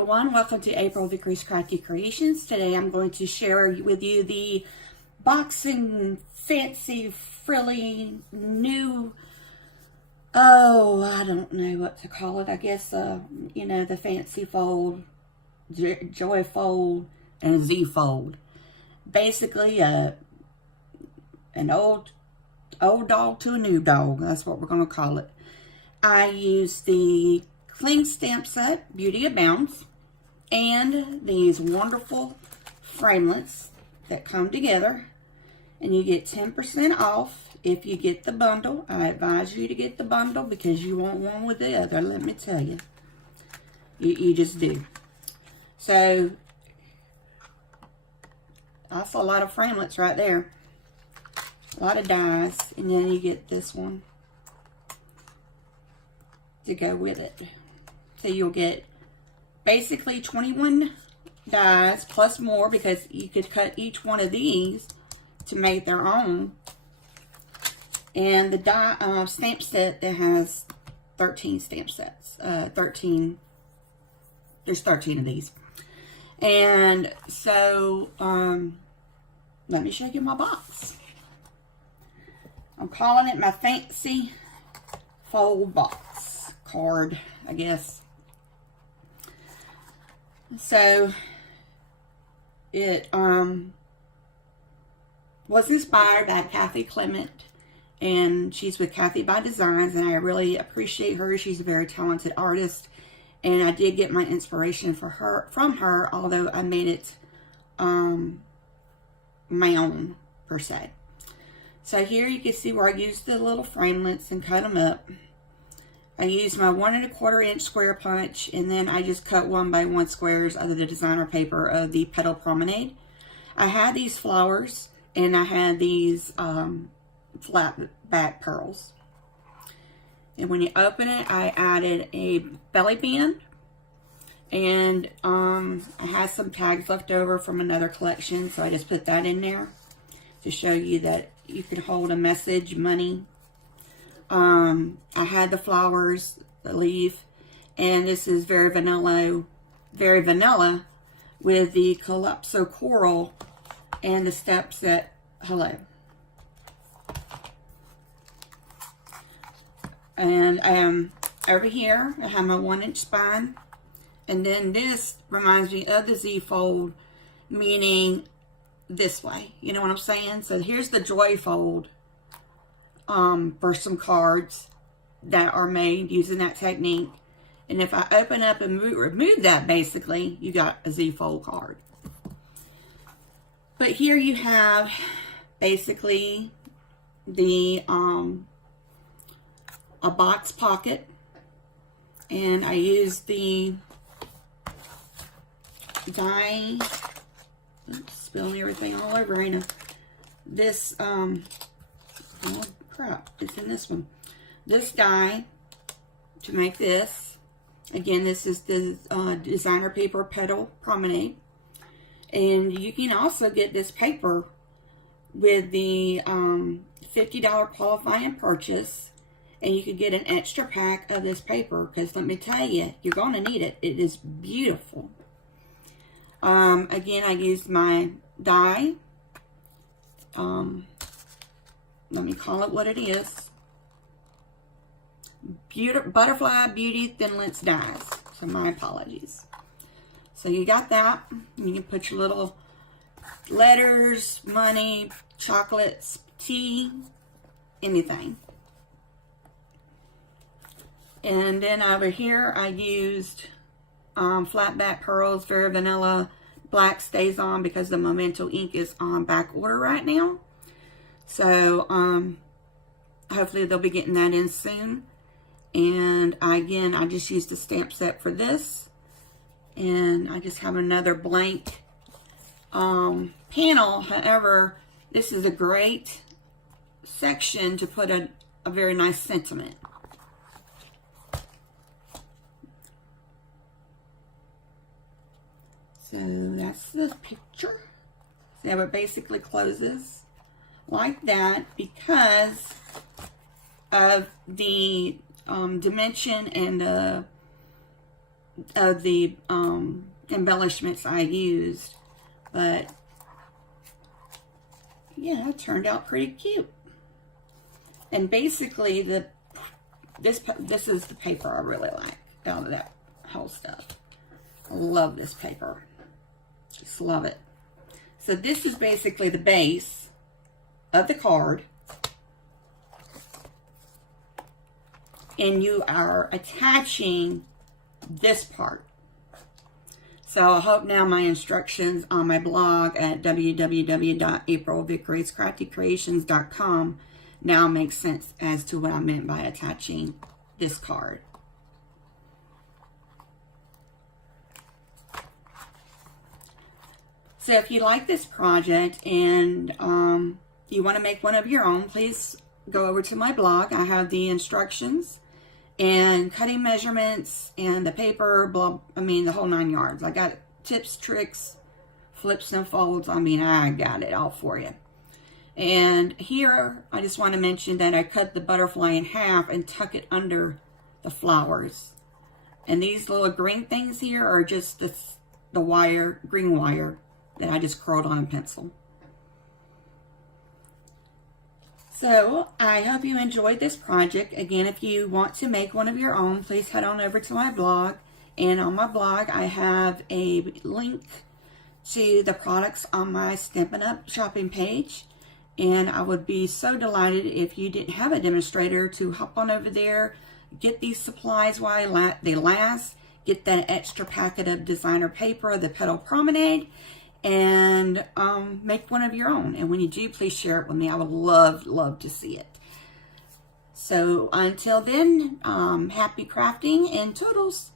everyone, welcome to April Vickery's Crafty Creations. Today I'm going to share with you the boxing fancy frilly new, I don't know what to call it. I guess you know, the fancy fold, joy fold, and a Z fold. Basically an old dog to a new dog. That's what we're going to call it. I use the Cling Stamp Set Beauty Abounds and these wonderful framelits that come together, and you get 10% off if you get the bundle. I advise you to get the bundle because you want one with the other, let me tell you. You just do. So that's a lot of framelits right there, a lot of dies, and then you get this one to go with it. So you'll get basically 21 dies plus more, because you could cut each one of these to make their own. And the die stamp set that has 13 stamp sets. There's 13 of these. And so let me show you my box. I'm calling it my fancy fold box card, I guess. So it was inspired by Kathy Clement, and she's with Kathy by Designs, and I really appreciate her. She's a very talented artist, and I did get my inspiration from her, although I made it my own per se. So here you can see where I used the little framelits and cut them up. I used my 1 1/4 inch square punch, and then I just cut 1 by 1 squares of the designer paper of the Petal Promenade. I had these flowers, and I had these flat back pearls. And when you open it, I added a belly band, and I had some tags left over from another collection, so I just put that in there to show you that you can hold a message, money. I had the flowers, the leaf, and this is very vanilla with the Calypso Coral and the Step Set Hello. And over here I have my 1 inch spine, and then this reminds me of the Z fold, meaning this way, you know what I'm saying? So here's the joy fold for some cards that are made using that technique. And if I open up and remove that, basically you got a Z fold card. But here you have basically the a box pocket, and I used the die. Oops, spilling everything all over, ain't it? This oh crap, it's in this one. This die to make this. Again, this is the designer paper Petal Promenade, and you can also get this paper with the $50 qualifying purchase, and you could get an extra pack of this paper, because let me tell you, you're going to need it. It is beautiful. Again, I used my die. Let me call it what it is. Butterfly Beauty Thin Lengths dies. So my apologies. So you got that. You can put your little letters, money, chocolates, tea, anything. And then over here I used flat back pearls, very vanilla. Black stays on because the Memento ink is on back order right now. So hopefully they'll be getting that in soon. And again, I just used a stamp set for this, and I just have another blank panel. However, this is a great section to put a very nice sentiment. So that's the picture. See how it basically closes like that because of the dimension and of the embellishments I used, but yeah, it turned out pretty cute. And basically, this is the paper I really like out of that whole stuff. I love this paper. Just love it. So this is basically the base of the card. And you are attaching this part. So I hope now my instructions on my blog at www.aprilvickracecraftycreations.com now makes sense as to what I meant by attaching this card. So if you like this project and you want to make one of your own, please go over to my blog. I have the instructions and cutting measurements and the paper, the whole 9 yards. I got tips, tricks, flips and folds. I got it all for you. And here, I just want to mention that I cut the butterfly in half and tuck it under the flowers. And these little green things here are just the wire, green wire, that I just curled on a pencil. So, I hope you enjoyed this project. Again, if you want to make one of your own, please head on over to my blog. And on my blog, I have a link to the products on my Stampin' Up! Shopping page. And I would be so delighted if you didn't have a demonstrator to hop on over there, get these supplies while they last, get that extra packet of designer paper, the Petal Promenade, and make one of your own. And when you do, please share it with me. I would love to see it. So until then, happy crafting and toodles.